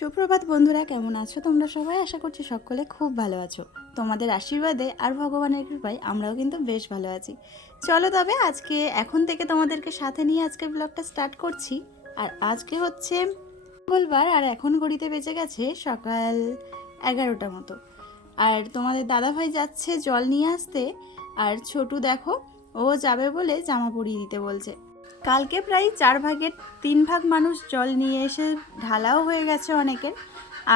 সুপ্রভাত বন্ধুরা, কেমন আছো? তোমরা সবাই আশা করছি সকলে খুব ভালো আছো। তোমাদের আশীর্বাদে আর ভগবানের কৃপায় আমরাও কিন্তু বেশ ভালো আছি। চলো তবে আজকে, এখন থেকে তোমাদেরকে সাথে নিয়ে আজকে ব্লগটা স্টার্ট করছি। আর আজকে হচ্ছে মঙ্গলবার আর এখন ঘড়িতে বেঁচে গেছে সকাল এগারোটা মতো। আর তোমাদের দাদাভাই যাচ্ছে জল নিয়ে আসতে। আর ছোটু দেখো, ও যাবে বলে জামা পরিয়ে দিতে বলছে। কালকে প্রায় চার ভাগের তিন ভাগ মানুষ জল নিয়ে এসে ঢালাও হয়ে গেছে অনেকের।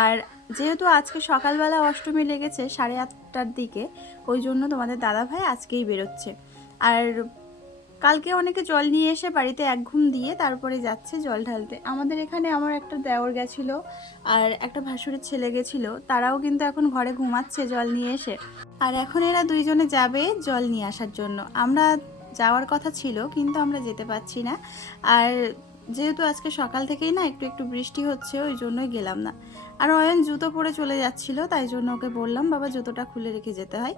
আর যেহেতু আজকে সকালবেলা অষ্টমী লেগেছে সাড়ে আটটার দিকে, ওই জন্য তোমাদের দাদা ভাই আজকেই বেরোচ্ছে। আর কালকে অনেকে জল নিয়ে এসে বাড়িতে এক ঘুম দিয়ে তারপরে যাচ্ছে জল ঢালতে। আমাদের এখানে আমার একটা দেওর গেছিল আর একটা ভাসুরের ছেলে গেছিল, তারাও কিন্তু এখন ঘরে ঘুমাচ্ছে জল নিয়ে এসে। আর এখন এরা দুইজনে যাবে জল নিয়ে আসার জন্য। আমরা যাওয়ার কথা ছিল, কিন্তু আমরা যেতে পারছি না। আর যেহেতু আজকে সকাল থেকেই না একটু একটু বৃষ্টি হচ্ছে, ওই জন্যই গেলাম না। আর অয়ন জুতো পরে চলে যাচ্ছিল, তাই জন্য ওকে বললাম, বাবা, জুতোটা খুলে রেখে যেতে হয়।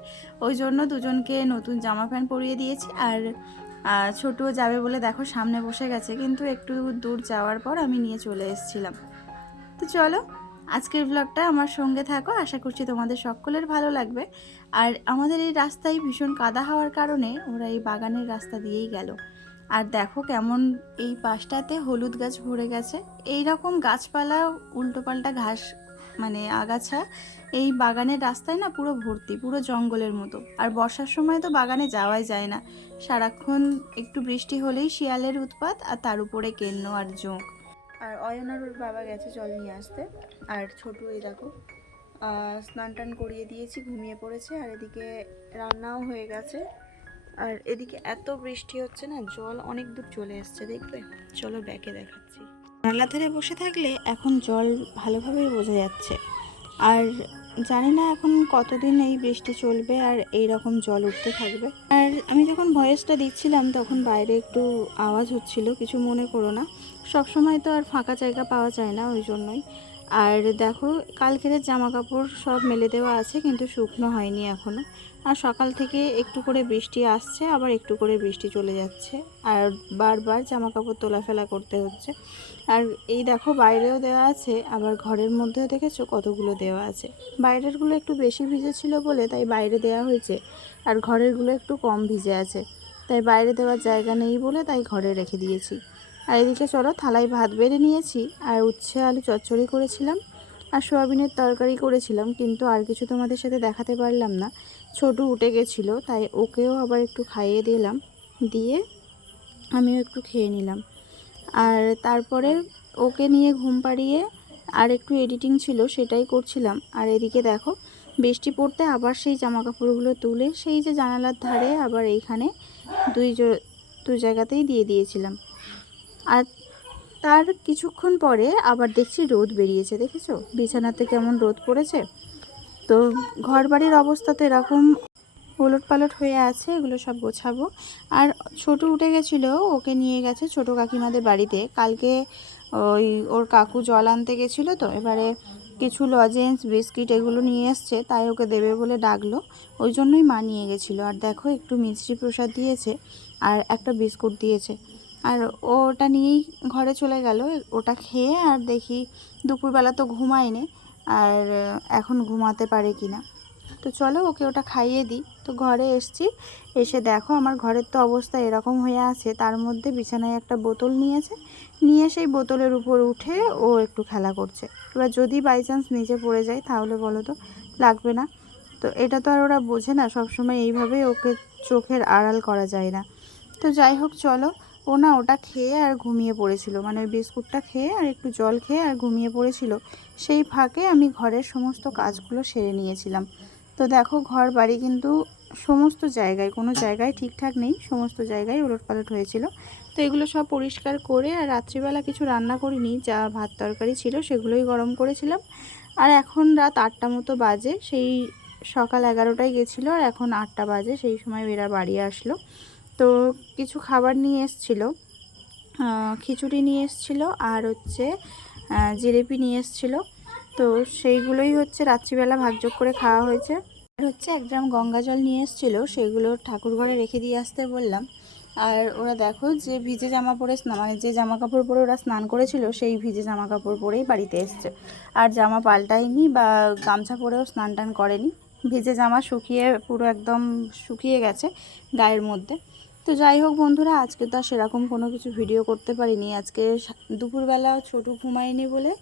ওই জন্য দুজনকে নতুন জামা প্যান্ট পরিয়ে দিয়েছি। আর ছোটুও যাবে বলে দেখো সামনে বসে গেছে, কিন্তু একটু দূর যাওয়ার পর আমি নিয়ে চলে এসেছিলাম। তো চলো আজকের ব্লগটা আমার সঙ্গে থাকো। আশা করছি তোমাদের সকলের ভালো লাগবে। আর আমাদের এই রাস্তায় ভীষণ কাদা হওয়ার কারণে ওরা এই বাগানের রাস্তা দিয়েই গেল। আর দেখো কেমন এই পাশটাতে হলুদ গাছ ভরে গেছে। এই রকম গাছপালা, উল্টোপাল্টা ঘাস মানে আগাছা, এই বাগানের রাস্তায় না পুরো ভর্তি, পুরো জঙ্গলের মতো। আর বর্ষার সময় তো বাগানে যাওয়াই যায় না। সারাক্ষণ একটু বৃষ্টি হলেই শিয়ালের উৎপাত আর তার উপরে কেন্ন আর জোঁক। আর অয়নার ওর বাবা গেছে জল নিয়ে আসতে। আর ছোট এই দেখো স্নান টান করিয়ে দিয়েছি, ঘুমিয়ে পড়েছে, আর এদিকে রান্নাও হয়ে গেছে। আর এদিকে এত বৃষ্টি হচ্ছে না, জল অনেক দূর চলে এসছে, দেখবে? চলো ব্যাকে দেখাচ্ছি। জানলা ধারে বসে থাকলে এখন জল ভালোভাবেই বোঝা যাচ্ছে। আর জানি না এখন কতদিন এই বৃষ্টি চলবে আর এই রকম জল উঠতে থাকবে। আর আমি যখন ভয়েসটা দিচ্ছিলাম, তখন বাইরে একটু আওয়াজ হচ্ছিল, কিছু মনে করো না। সবসময় তো আর ফাঁকা জায়গা পাওয়া যায় না, ওই জন্যই। আর দেখো, কালকের জামা কাপড় সব মেলে দেওয়া আছে, কিন্তু শুকনো হয়নি এখনও। আর সকাল থেকে একটু করে বৃষ্টি আসছে, আবার একটু করে বৃষ্টি চলে যাচ্ছে। আর বারবার জামা কাপড় তোলাফেলা করতে হচ্ছে। আর এই দেখো, বাইরেও দেওয়া আছে, আবার ঘরের মধ্যেও দেখেছ কতগুলো দেওয়া আছে। বাইরেরগুলো একটু বেশি ভিজে ছিল বলে, তাই বাইরে দেওয়া হয়েছে। আর ঘরেরগুলো একটু কম ভিজে আছে। তাই বাইরে দেওয়ার জায়গা নেই বলে তাই ঘরে রেখে দিয়েছি। আর এদিকে চলো, থালায় ভাত বেড়ে নিয়েছি আর উচ্ছে আলু চচ্চড়ি করেছিলাম আর সোয়াবিনের তরকারি করেছিলাম, কিন্তু আর কিছু তোমাদের সাথে দেখাতে পারলাম না। ছোটু উঠে গেছিল, তাই ওকেও আবার একটু খাইয়ে দিলাম, দিয়ে আমিও একটু খেয়ে নিলাম। আর তারপরে ওকে নিয়ে ঘুম পাড়িয়ে আর একটু এডিটিং ছিল, সেটাই করছিলাম। আর এদিকে দেখো, বৃষ্টি পড়তে আবার সেই জামা কাপড়গুলো তুলে সেই যে জানালার ধারে আবার এইখানে দুই দুই জায়গাতেই দিয়ে দিয়েছিলাম। আর তার কিছুক্ষণ পরে আবার দেখছি রোদ বেরিয়েছে, দেখেছ? বিছানাতে কেমন রোদ পড়েছে? তো ঘর বাড়ির অবস্থা তো এরকম ওলট পালট হয়ে আছে, এগুলো সব গোছাবো। আর ছোট উঠে গেছিল, ওকে নিয়ে গেছে ছোট কাকিমাদের বাড়িতে। কালকে ওই ওর কাকু জল আনতে গেছিল তো, এবারে কিছু লজেন্স, বিস্কিট এগুলো নিয়ে এসছে, তাই ওকে দেবে বলে ডাকলো। ওই জন্যই মা নিয়ে গেছিল। আর দেখো, একটু মিষ্টি প্রসাদ দিয়েছে, আর একটা বিস্কুট দিয়েছে। আর ওটা নিয়েই ঘরে চলে গেল। ওটা খেয়ে আর দেখি দুপুরবেলা তো ঘুমায়নি, আর এখন ঘুমাতে পারে কি না তো চলো ওকে ওটা খাইয়ে দিই। তো ঘরে এসছি, এসে দেখো আমার ঘরের তো অবস্থা এরকম হয়ে আছে। তার মধ্যে বিছানায় একটা বোতল নিয়েছে, নিয়ে সেই বোতলের উপর উঠে ও একটু খেলা করছে। এবার যদি বাই চান্স নিচে পড়ে যায় তাহলে বলো তো, লাগবে না। তো এটা তো আর ওরা বোঝে না, সবসময় এইভাবেই ওকে চোখের আড়াল করা যায় না। তো যাই হোক, চলো ও না, ওটা খেয়ে আর ঘুমিয়ে পড়েছিল। মানে ওই বিস্কুটটা খেয়ে আর একটু জল খেয়ে আর ঘুমিয়ে পড়েছিল। সেই ফাঁকে আমি ঘরের সমস্ত কাজগুলো সেরে নিয়েছিলাম। তো দেখো, ঘর বাড়ি কিন্তু সমস্ত জায়গায়, কোনো জায়গায় ঠিকঠাক নেই, সমস্ত জায়গায় উলটপালট হয়েছিল। তো এগুলো সব পরিষ্কার করে আর রাত্রিবেলা কিছু রান্না করিনি, যা ভাত তরকারি ছিল সেগুলোই গরম করেছিলাম। আর এখন রাত আটটা মতো বাজে, সেই সকাল এগারোটায় গেছিল আর এখন আটটা বাজে, সেই সময় এরা বাড়ি আসলো। তো কিছু খাবার নিয়ে এসছিলো। খিচুড়ি নিয়ে এসছিলো আর হচ্ছে জিলিপি নিয়ে এসছিলো। তো সেইগুলোই হচ্ছে রাত্রিবেলা ভাগযোগ করে খাওয়া হয়েছে। আর হচ্ছে এক ড্রাম গঙ্গা জল নিয়ে এসেছিল, সেগুলো ঠাকুর ঘরে রেখে দিয়ে আসতে বললাম। আর ওরা দেখো যে ভিজে জামা পরে মানে যে জামা কাপড় পরে ওরা স্নান করেছিল, সেই ভিজে জামা কাপড় পরেই বাড়িতে এসছে। আর জামা পাল্টায়নি বা গামছা পরেও স্নান টান করেনি। ভিজে জামা শুকিয়ে পুরো একদম শুকিয়ে গেছে গায়ের মধ্যে। তো যাই হোক বন্ধুরা, আজকে তো আর সেরকম কোনো কিছু ভিডিও করতে পারিনি। আজকে দুপুরবেলা ছোটো ঘুমায়নি বলে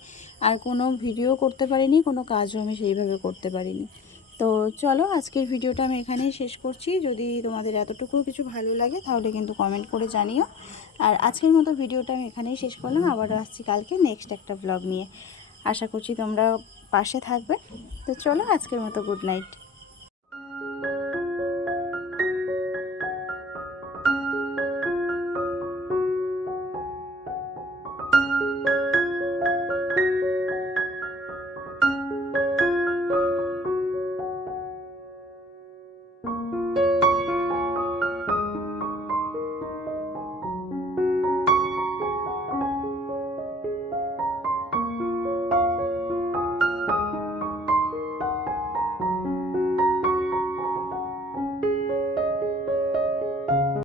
আর কোনো ভিডিও করতে পারিনি, কোনো কাজও আমি সেইভাবে করতে পারিনি। তো চলো, আজকের ভিডিওটা আমি এখানেই শেষ করছি। যদি তোমাদের এতটুকু কিছু ভালো লাগে, তাহলে কিন্তু কমেন্ট করে জানিও। আর আজকের মতো ভিডিওটা আমি এখানেই শেষ করলাম। আবারও আসছি কালকে নেক্সট একটা ব্লগ নিয়ে। আশা করছি তোমরা পাশে থাকবে। তো চলো, আজকের মতো গুড নাইট